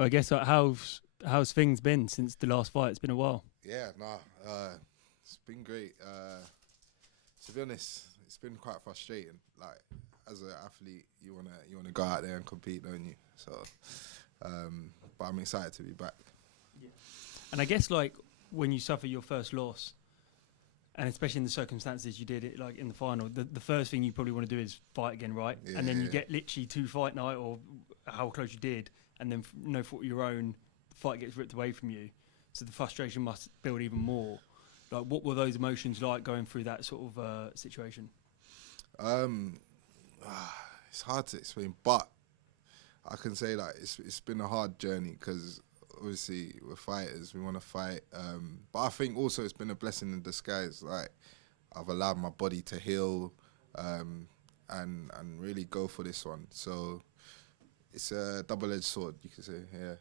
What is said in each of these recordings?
Well, I guess how's things been since the last fight? It's been a while. Yeah, it's been great. To be honest, it's been quite frustrating. Like as an athlete, you wanna go out there and compete, don't you? So, but I'm excited to be back. Yeah. And I guess like when you suffer your first loss, and especially in the circumstances you did it, like in the final, the first thing you probably want to do is fight again, right? Yeah, and then you get literally 2 fight night or how close you did, and then no fault of your own, the fight gets ripped away from you. So the frustration must build even more. Like, what were those emotions like going through that sort of situation? It's hard to explain, but I can say like it's been a hard journey because obviously we're fighters, we want to fight. But I think also it's been a blessing in disguise. Like I've allowed my body to heal, and really go for this one. So it's a double-edged sword, you could say. Yeah.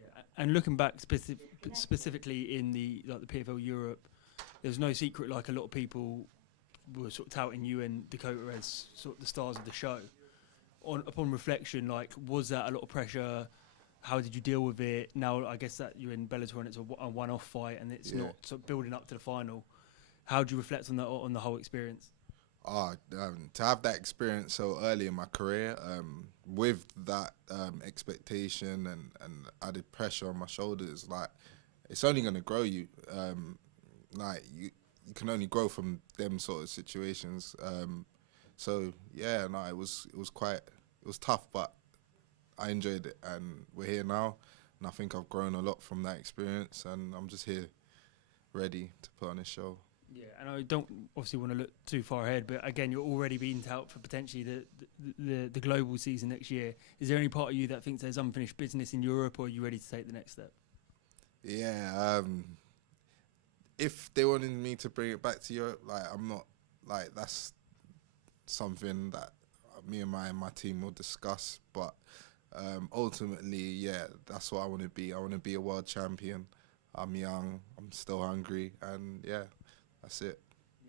Yeah. And looking back specifically in the PFL Europe, there's no secret. Like a lot of people were sort of touting you and Dakota as sort of the stars of the show. Upon reflection, like, was that a lot of pressure? How did you deal with it? Now, I guess that you're in Bellator and it's a one-off fight and it's not sort of building up to the final. How do you reflect on that, on the whole experience? To have that experience so early in my career, with that expectation and added pressure on my shoulders, like, it's only going to grow you. Like, you can only grow from them sort of situations. So yeah, no, it was tough, but I enjoyed it, and we're here now, and I think I've grown a lot from that experience, and I'm just here, ready to put on a show. Yeah, and I don't obviously want to look too far ahead, but again, you're already being tout for potentially the global season next year. Is there any part of you that thinks there's unfinished business in Europe, or are you ready to take the next step? Yeah, if they wanted me to bring it back to Europe, like, I'm not, like, that's something that me and my team will discuss, but ultimately, yeah, that's what I want to be. I want to be a world champion. I'm young, I'm still hungry, and yeah, that's it.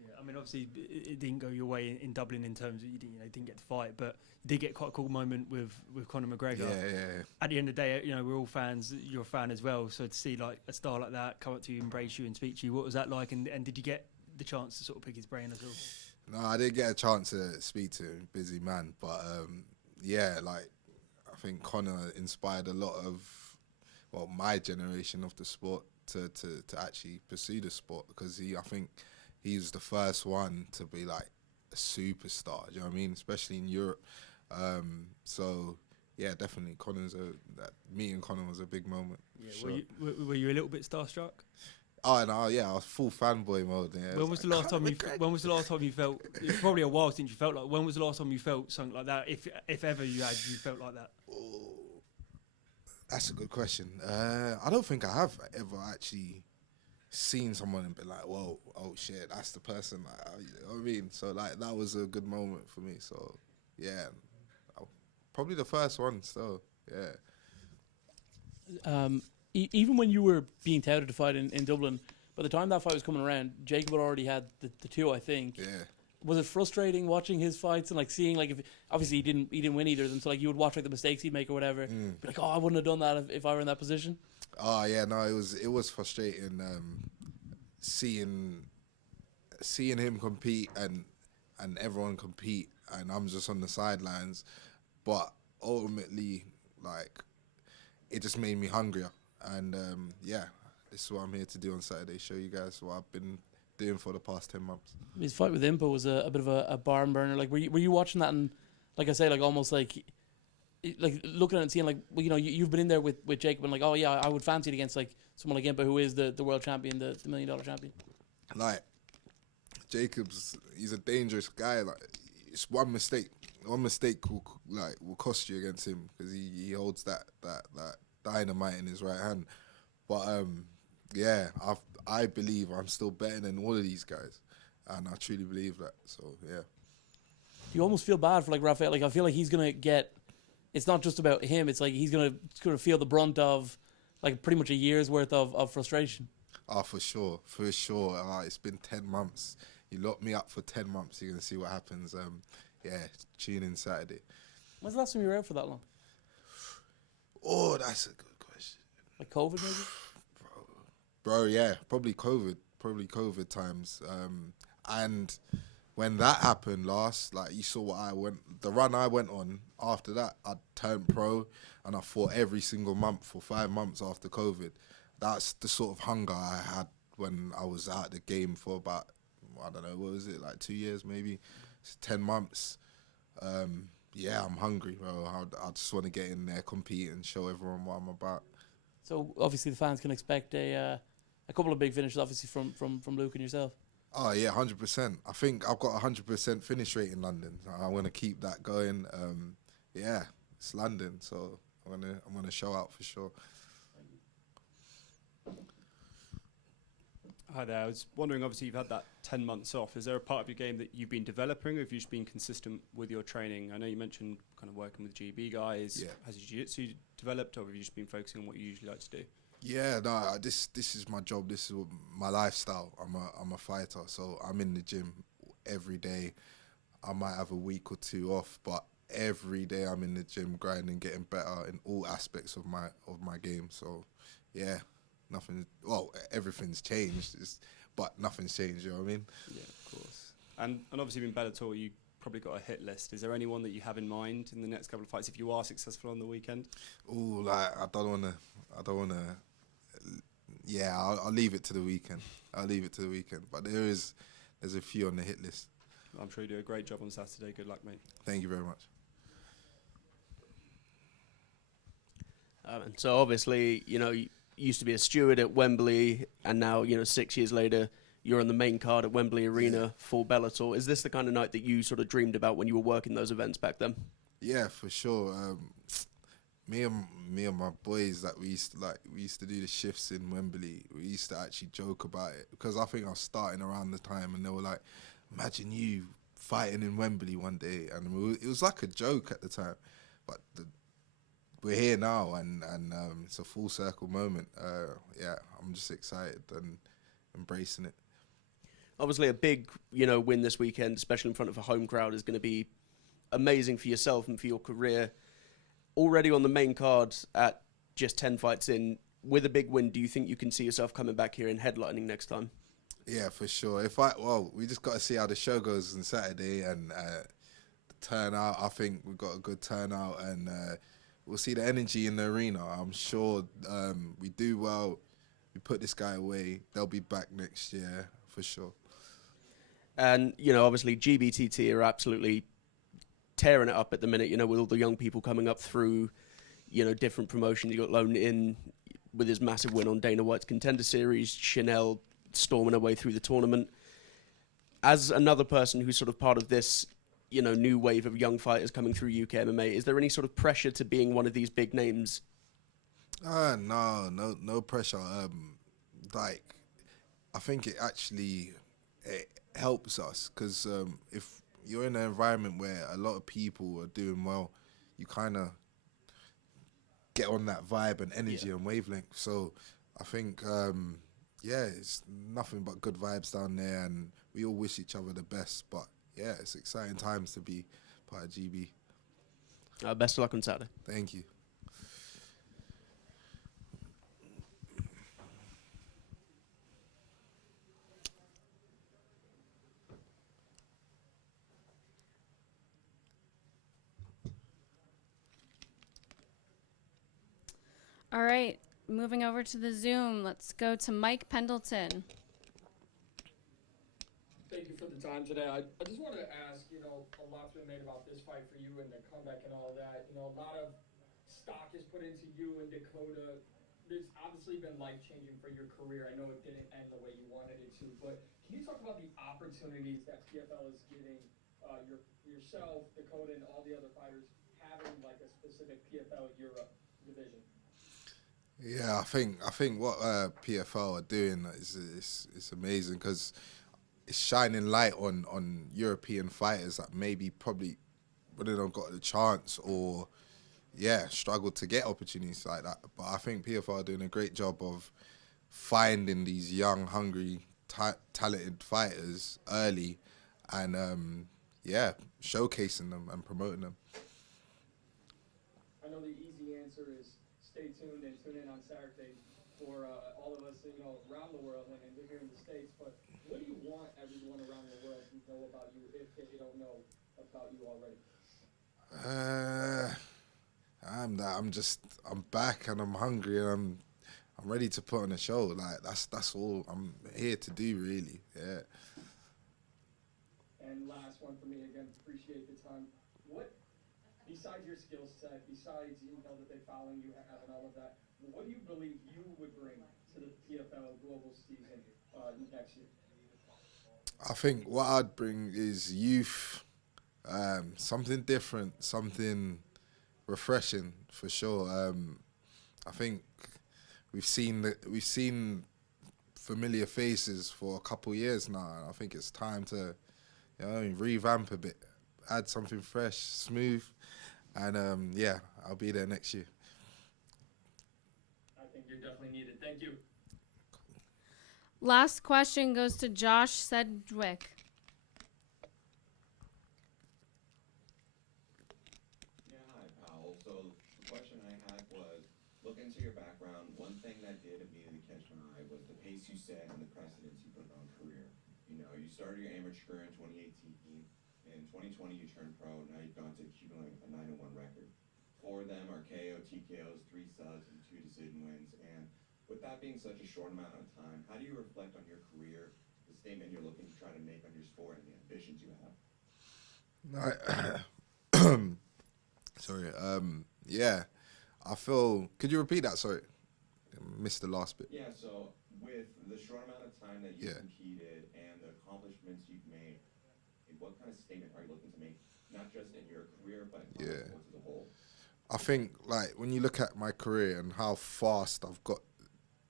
Yeah, I mean, obviously, it didn't go your way in Dublin in terms of you didn't get to fight, but you did get quite a cool moment with Conor McGregor. Yeah. At the end of the day, we're all fans. You're a fan as well, so to see like a star like that come up to you, embrace you, and speak to you, what was that like? And did you get the chance to sort of pick his brain as well? No, I didn't get a chance to speak to him, busy man, but yeah, like, I think Conor inspired a lot of, well, my generation of the sport to actually pursue the sport, because I think he was the first one to be like a superstar, do you know what I mean? Especially in Europe. So yeah, definitely that meeting Conor was a big moment. Yeah, sure. Were you a little bit starstruck? Oh no, yeah, I was full fanboy mode. Yeah, when was the last time you felt? It's probably a while since you felt like. When was the last time you felt something like that? If ever you felt like that. Oh, that's a good question. I don't think I have ever actually seen someone and been like, "Whoa, oh shit, that's the person." Like, you know what I mean? So like that was a good moment for me. So yeah, probably the first one. Still, yeah. Even when you were being touted to fight in Dublin, by the time that fight was coming around, Jacob had already had the two, I think. Yeah. Was it frustrating watching his fights and like seeing like, if obviously he didn't win either of them, so like you would watch like the mistakes he'd make or whatever, be like, oh, I wouldn't have done that if I were in that position. Oh yeah, no, it was frustrating seeing him compete and everyone compete, and I'm just on the sidelines, but ultimately, like, it just made me hungrier. And yeah, this is what I'm here to do on Saturday, show you guys what I've been doing for the past 10 months. His fight with Impa was a bit of a barn burner. Like, were you watching that and, like I say, like almost like looking at it and seeing like, well, you've been in there with Jacob and like, oh yeah, I would fancy it against like someone like Impa, who is the world champion, the $1 million champion. Like, he's a dangerous guy. Like, it's one mistake will cost you against him, because he holds that dynamite in his right hand. But yeah, I believe I'm still better than all of these guys, and I truly believe that. So yeah. You almost feel bad for like Rafael. Like, I feel like he's gonna get. It's not just about him. It's like he's gonna feel the brunt of like pretty much a year's worth of frustration. Oh, for sure. It's been 10 months. You lock me up for 10 months, you're gonna see what happens. Yeah, tune in Saturday. When's the last time you were out for that long? Oh, that's a good Like COVID, maybe? Bro, yeah, probably COVID times. And when that happened last, like you saw the run I went on after that, I turned pro and I fought every single month for 5 months after COVID. That's the sort of hunger I had when I was out of the game for about, I don't know, what was it, like 2 years maybe? It's 10 months. Yeah, I'm hungry, bro. I just want to get in there, compete and show everyone what I'm about. So obviously the fans can expect a couple of big finishes, obviously from Luke and yourself. Oh yeah, 100%. I think I've got a 100% finish rate in London. I want to keep that going. Yeah, it's London, so I'm gonna show out for sure. Hi there. I was wondering, obviously, you've had that 10 months off. Is there a part of your game that you've been developing, or have you just been consistent with your training? I know you mentioned kind of working with GB guys. Yeah. Has your jiu-jitsu developed, or have you just been focusing on what you usually like to do? Yeah, no, this is my job. This is my lifestyle. I'm a fighter, so I'm in the gym every day. I might have a week or two off, but every day I'm in the gym grinding, getting better in all aspects of my game. So, yeah, everything's changed, but nothing's changed. You know what I mean? Yeah, of course. And obviously, in Bellator, you probably got a hit list. Is there anyone that you have in mind in the next couple of fights if you are successful on the weekend? Ooh, like I don't wanna. Yeah, I'll leave it to the weekend. But there's a few on the hit list. I'm sure you do a great job on Saturday. Good luck, mate. Thank you very much. And so obviously, you used to be a steward at Wembley, and now, 6 years later, you're on the main card at Wembley Arena for Bellator. Is this the kind of night that you sort of dreamed about when you were working those events back then? Yeah, for sure. Me and my boys, that we used to do the shifts in Wembley. We used to actually joke about it because I think I was starting around the time, and they were like, "Imagine you fighting in Wembley one day," and it was like a joke at the time, but we're here now, and it's a full circle moment. Yeah, I'm just excited and embracing it. Obviously, a big win this weekend, especially in front of a home crowd, is going to be amazing for yourself and for your career. Already on the main card at just 10 fights in, with a big win, do you think you can see yourself coming back here and headlining next time? Yeah, for sure. We just got to see how the show goes on Saturday, and the turnout. I think we've got a good turnout, and we'll see the energy in the arena. I'm sure we do well. We put this guy away. They'll be back next year for sure. And obviously GBTT are absolutely tearing it up at the minute, with all the young people coming up through, different promotions. You got Lone in with his massive win on Dana White's Contender Series, Chanel storming her way through the tournament. As another person who's sort of part of this, new wave of young fighters coming through UK MMA, is there any sort of pressure to being one of these big names? No pressure. Like, I think it helps us because if you're in an environment where a lot of people are doing well, you kind of get on that vibe and energy and wavelength. So I think, it's nothing but good vibes down there, and we all wish each other the best. But yeah, it's exciting times to be part of GB. Best of luck on Saturday. Thank you. All right, moving over to the Zoom. Let's go to Mike Pendleton. Thank you for the time today. I just wanted to ask, a lot's been made about this fight for you and the comeback and all that. A lot of stock is put into you and Dakota. It's obviously been life-changing for your career. I know it didn't end the way you wanted it to, but can you talk about the opportunities that PFL is giving yourself, Dakota, and all the other fighters having like a specific PFL Europe division? Yeah, I think what PFL are doing is amazing because it's shining light on European fighters that maybe probably wouldn't have got the chance or struggled to get opportunities like that. But I think PFL are doing a great job of finding these young, hungry, talented fighters early and showcasing them and promoting them. I know the easy answer is stay tuned and tune in on Saturday for all of us, around the world and here in the States. But what do you want everyone around the world to know about you if they don't know about you already? I'm back and I'm hungry and I'm ready to put on a show. Like that's all I'm here to do, really. Yeah. And last one for me, again, appreciate the time. What, besides your skill set, besides that they following you have and all of that, what do you believe you would bring to the PFL Global season next year? I think what I'd bring is youth, something different, something refreshing for sure. I think we've seen familiar faces for a couple years now, and I think it's time to revamp a bit, add something fresh, smooth, and I'll be there next year. I think you're definitely needed. Thank you. Last question goes to Josh Sedgwick. Yeah, hi, Powell. So the question I had was, looking into your background, one thing that did immediately catch my eye was the pace you set and the precedence you put on career. You started your amateur career in 2018. In 2020, you turned pro. Now you've gone to accumulate a 9-1 record. 4 of them are KO, TKOs, 3 subs, and 2 decision wins. And with that being such a short amount of time, how do you reflect on your career, the statement you're looking to try to make on your sport, and the ambitions you have? Sorry. I feel. Could you repeat that? Sorry, I missed the last bit. Yeah. So with the short amount of time that you've competed and the accomplishments you've made, what kind of statement are you looking to make, not just in your career, but in sports as a whole? I think, like, when you look at my career and how fast I've got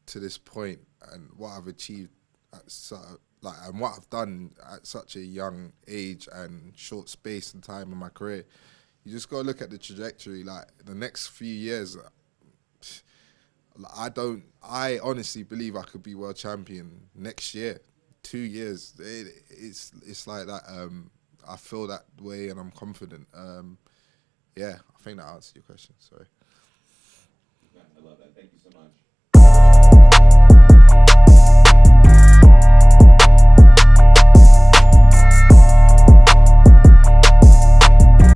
to this point and what I've achieved and what I've done at such a young age and short space and time in my career, you just got to look at the trajectory. Like, the next few years, I honestly believe I could be world champion next year. 2 years, it's like that. I feel that way and I'm confident. I think that answered your question. Sorry.